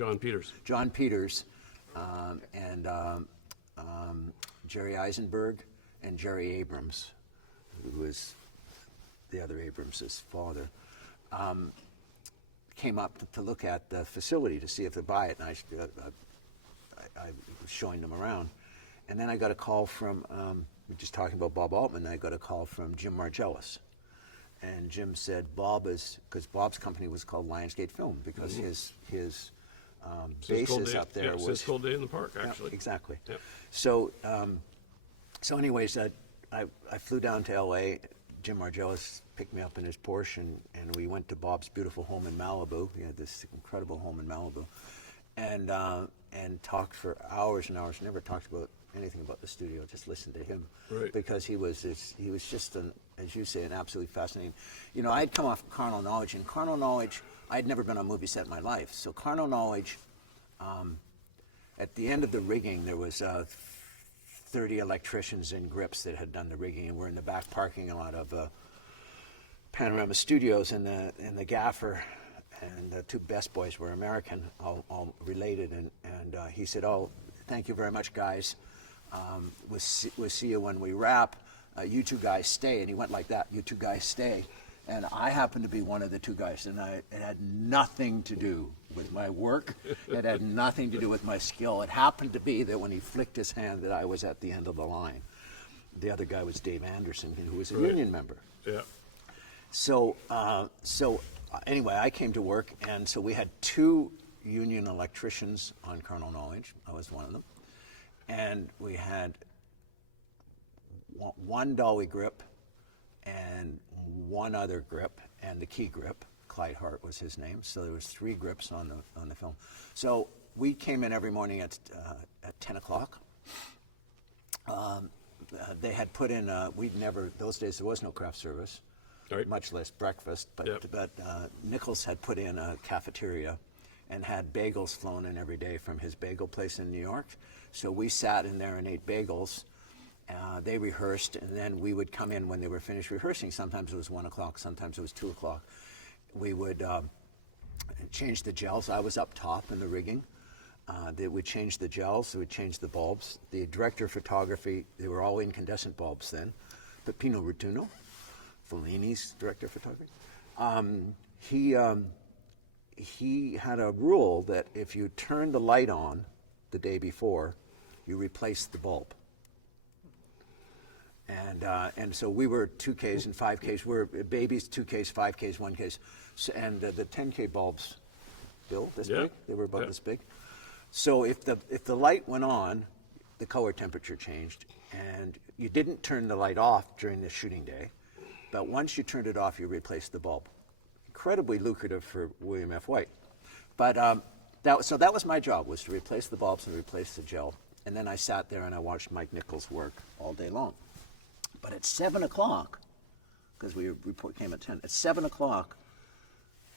John Peters. John Peters, and Jerry Eisenberg, and Jerry Abrams, who was the other Abrams' father, came up to look at the facility to see if they'd buy it, and I was showing them around. And then I got a call from, we're just talking about Bob Altman, I got a call from Jim Margellis. And Jim said, Bob is, because Bob's company was called Lionsgate Film, because his basis up there was... Cisco Day in the Park, actually. Yeah, exactly. Yep. So anyways, I flew down to L.A., Jim Margellis picked me up in his Porsche, and we went to Bob's beautiful home in Malibu. He had this incredible home in Malibu, and talked for hours and hours. Never talked about anything about the studio. Just listened to him, right. Because he was just as you say, an absolutely fascinating. You know, I'd come off Carnal Knowledge, and Carnal Knowledge, I'd never been on a movie set in my life. So Carnal Knowledge, at the end of the rigging, there was 30 electricians in grips that had done the rigging, and we're in the back parking lot of Panorama Studios, and the gaffer and the two best boys were American, all related, and he said, "Oh, thank you very much, guys. We'll see you when we wrap. You two guys stay." And he went like that, "You two guys stay." And I happened to be one of the two guys, and it had nothing to do with my work. It had nothing to do with my skill. It happened to be that when he flicked his hand that I was at the end of the line. The other guy was Dave Anderson, who was a union member. Yeah. So anyway, I came to work, and so we had two union electricians on Carnal Knowledge. I was one of them. And we had one dolly grip and one other grip, and the key grip. Clyde Hart was his name. So there was 3 grips on the film. So we came in every morning at 10 o'clock. They had put in, those days there was no craft service, right. Much less breakfast, but Nichols had put in a cafeteria and had bagels flown in every day from his bagel place in New York. So we sat in there and ate bagels. They rehearsed, and then we would come in when they were finished rehearsing. Sometimes it was 1 o'clock, sometimes it was 2 o'clock. We would change the gels. I was up top in the rigging. They would change the gels, they would change the bulbs. The director of photography, they were all incandescent bulbs then. Peppino Rotuno, Fellini's director of photography. He had a rule that if you turned the light on the day before, you replaced the bulb. And so we were 2Ks and 5Ks. We're babies, 2Ks, 5Ks, 1Ks. So, and the 10K bulbs, Bill, this big? They were about this big. So if the light went on, the color temperature changed, and you didn't turn the light off during the shooting day, but once you turned it off, you replaced the bulb. Incredibly lucrative for William F. White. But that was my job, was to replace the bulbs and replace the gel. And then I sat there and I watched Mike Nichols work all day long. But at 7 o'clock, because report came at 10, at 7 o'clock,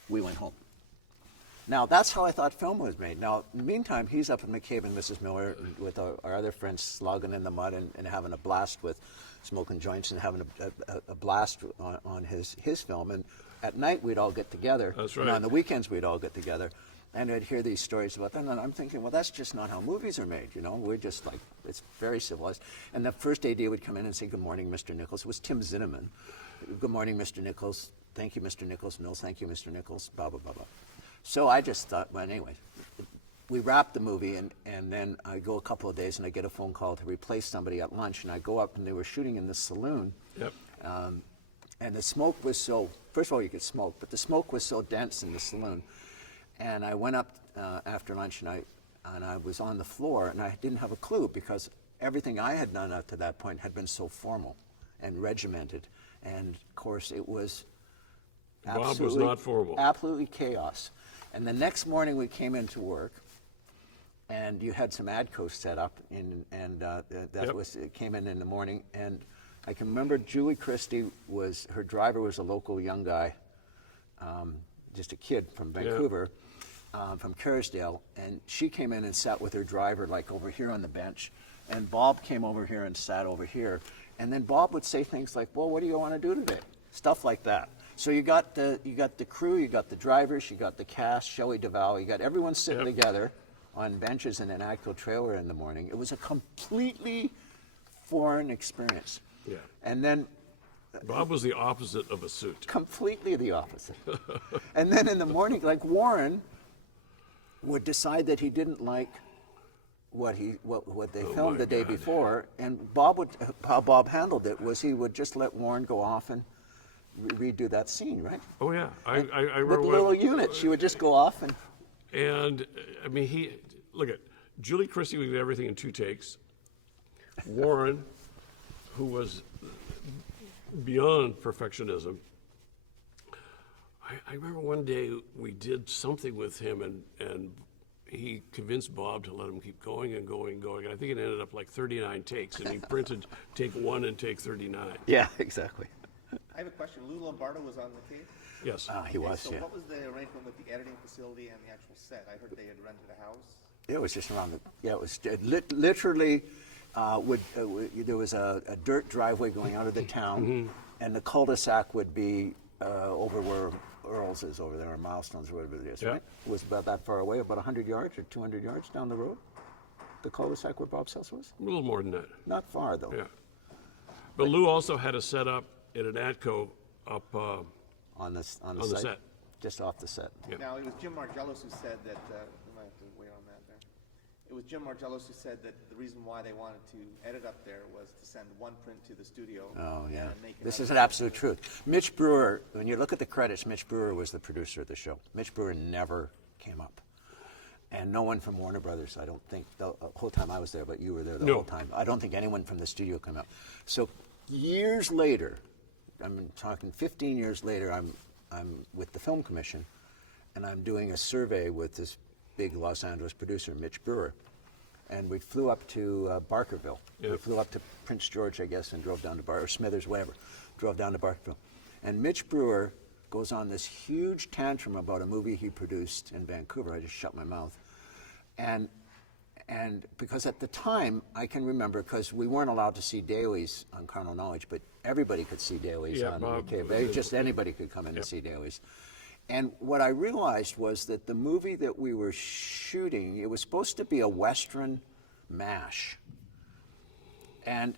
we went home. Now, that's how I thought film was made. Now, in the meantime, he's up at McCabe and Mrs. Miller with our other friends slogging in the mud and having a blast with smoking joints and having a blast on his film. And at night, we'd all get together. That's right. And on the weekends, we'd all get together. And I'd hear these stories about them, and I'm thinking, well, that's just not how movies are made, you know? We're just like, it's very civilized. And the first AD would come in and say, "Good morning, Mr. Nichols." It was Tim Zinnemann. "Good morning, Mr. Nichols. Thank you, Mr. Nichols. No, thank you, Mr. Nichols." Blah, blah, blah, blah. So I just thought, well, anyway, we wrapped the movie, and then I go a couple of days, and I get a phone call to replace somebody at lunch, and I go up, and they were shooting in the saloon. Yep. And the smoke was so, first of all, you could smoke, but the smoke was so dense in the saloon. And I went up after lunch, and I was on the floor, and I didn't have a clue, because everything I had done up to that point had been so formal and regimented. And of course, it was Bob was not formal. Absolutely chaos. And the next morning we came into work, and you had some ADCO set up, and it came in the morning. And I can remember Julie Christie her driver was a local young guy, just a kid from Vancouver. From Kerrisdale, and she came in and sat with her driver like over here on the bench, and Bob came over here and sat over here, and then Bob would say things like, "Well, what do you want to do today?" Stuff like that. So you got the crew, you got the drivers, you got the cast, Shelley Duvall, you got everyone sitting Yep. together on benches in an ACTO trailer in the morning. It was a completely foreign experience. Yeah. And then Bob was the opposite of a suit. completely the opposite. And then in the morning, like Warren would decide that he didn't like what they filmed my the day God. before, and how Bob handled it was he would just let Warren go off and redo that scene, right? Oh yeah, I With remember the when- little unit, she would just go off and And I mean, look at Julie Christie would do everything in 2 takes. Warren, who was beyond perfectionism. I remember one day we did something with him, and he convinced Bob to let him keep going and going and going. I think it ended up like 39 takes, and he printed take 1 and take 39. yeah, exactly. I have a question. Lou Lombardo was on the case. Yes. He was, So yeah. what was the arrangement with the editing facility and the actual set? I heard they had rented a house. It was just around the, yeah, it was literally, there was a dirt driveway going out of the town, and the cul-de-sac would be over where Earl's is over there, or Milestones, or whatever it is, Yeah. right? It was about that far away, about 100 yards or 200 yards down the road, the cul-de-sac where Bob's house was. A little more than that. Not far, though. Yeah. But Lou also had a setup in an ATCO up. On the On the site, set. just off the set. Yeah. Now, it was Jim Margellos who said that, we might have to wait on that there. It was Jim Margellos who said that the reason why they wanted to edit up there was to send one print to the studio. Oh, yeah. and make This another is an print. absolute truth. Mitch Brewer, when you look at the credits, Mitch Brewer was the producer of the show. Mitch Brewer never came up. And no one from Warner Brothers, I don't think, the whole time I was there, but you were there the No. whole time. I don't think anyone from the studio came up. So years later, I'm talking 15 years later, I'm with the Film Commission, and I'm doing a survey with this big Los Angeles producer, Mitch Brewer. And we flew up to Barkerville. We Yep. flew up to Prince George, I guess, and drove down to or Smithers, whatever. Drove down to Barkerville. And Mitch Brewer goes on this huge tantrum about a movie he produced in Vancouver. I just shut my mouth. And because at the time, I can remember, because we weren't allowed to see dailies on Carnal Knowledge, but everybody could see dailies Yeah, on Bob- cable. Just anybody could come in and see dailies. And what I realized was that the movie that we were shooting, it was supposed to be a Western mash. And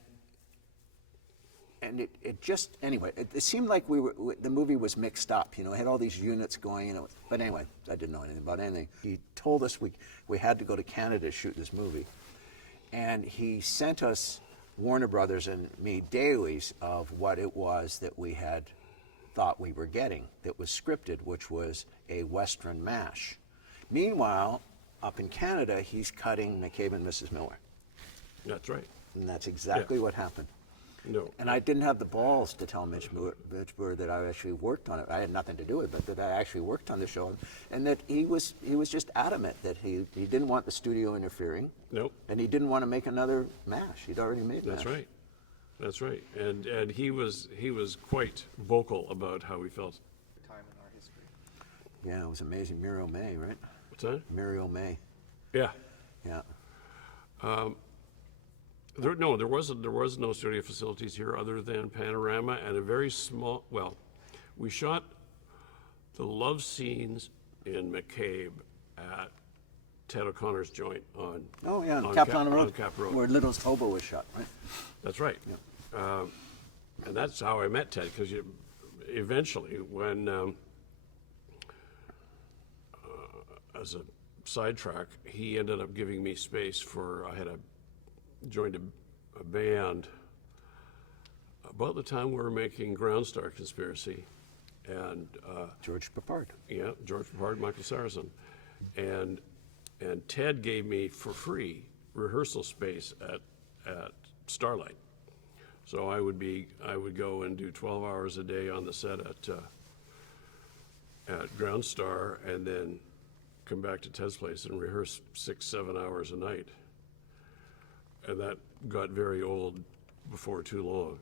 it just, anyway, it seemed like the movie was mixed up, it had all these units going, but anyway, I didn't know anything about anything. He told us we had to go to Canada to shoot this movie, and he sent us, Warner Brothers and me, dailies of what it was that we had thought we were getting that was scripted, which was a Western mash. Meanwhile, up in Canada, he's cutting McCabe and Mrs. Miller, That's right. and that's exactly what happened. No. And I didn't have the balls to tell Mitch Brewer that I actually worked on it. I had nothing to do with it, but that I actually worked on the show, and that he was just adamant that he didn't want the studio interfering. Nope. And he didn't want to make another MASH. He'd already made That's MASH. right. That's right. And he was quite vocal about how he felt. Time in our history. Yeah, it was amazing. Muriel May, right? What's that? Muriel May. Yeah. Yeah. There was no studio facilities here other than Panorama and a very small. Well, we shot the love scenes in McCabe at Ted O'Connor's joint on. Oh yeah, on Captain Road. On Cap Road. Where Little's Hobo was shot, right? That's right. And that's how I met Ted, because eventually, when as a sidetrack, he ended up giving me space for. I had joined a band about the time we were making Ground Star Conspiracy, and George Papard. yeah, George Papard, Michael Saracen, and Ted gave me for free rehearsal space at Starlight. So I would go and do 12 hours a day on the set at Ground Star, and then come back to Ted's place and rehearse 6-7 hours a night. And that got very old before too long.